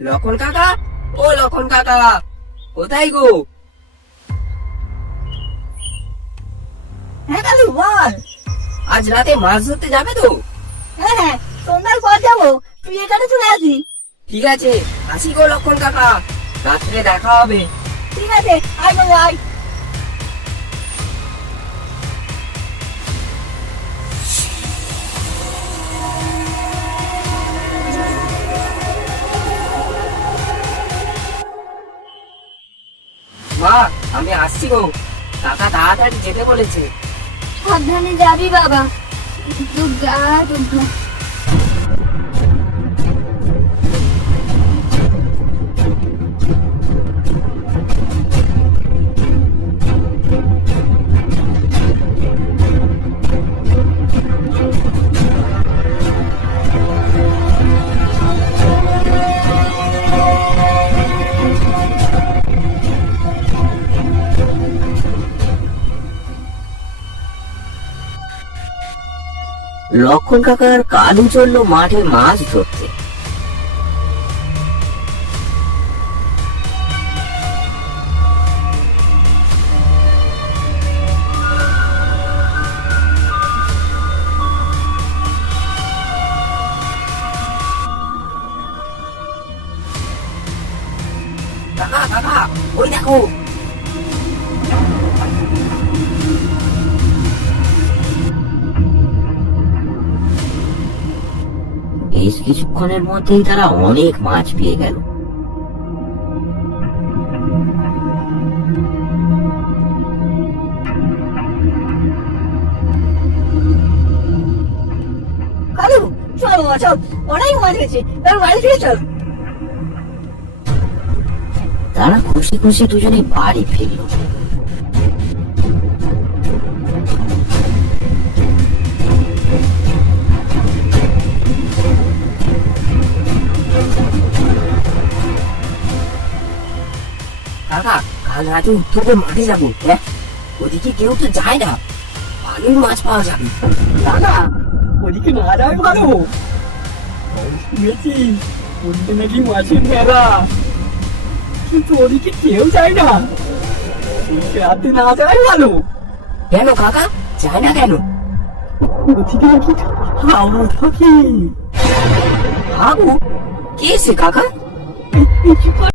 লক্ষণ কাকা? ও লক্ষণ কাকা কোথায় গো? হ্যাঁ কালু বল। আজ রাতে মাছ ধরতে যাবে তো? হ্যাঁ হ্যাঁ সন্ধ্যার পর যাব। তুই এখানে চলে আসি ঠিক আছে আসি গো লক্ষণ কাকা। রাত্রে দেখা হবে। ঠিক আছে আয় বাবু আয়। মা আমি আসছি গো। কাকা তাড়াতাড়ি যেতে বলেছে। সাবধানে যাবি বাবা। দুর্গা দুর্গা। লক্ষণ কাকার কালু চলল মাঠে মাছ ধরতে। কাকা কাকা ওই দেখো বেশ কিছুক্ষণের মধ্যেই তারা অনেক মাছ পেয়ে গেল। চল অনেক মাছ গেছে তার বাড়ি ফিরে চল। তারা খুশি খুশি দুজনে বাড়ি ফিরল। কাকা কাল রাতে উত্তরে মাঠে যাব হ্যাঁ? ওদিকে কেউ তো যায় না। ভালোই মাছ পাওয়া যাবে। দাদা ওদিকে না যায় ভালো। শুনেছি, ওদিকে নাকি মাছের মেলা। কিন্তু ওদিকে কেউ যায় না। রাতে না যায় ভালো। কেন কাকা? যায় না কেন? ওদিকে নাকি হাওড়া থাকে। হাবু কে সে কাকা?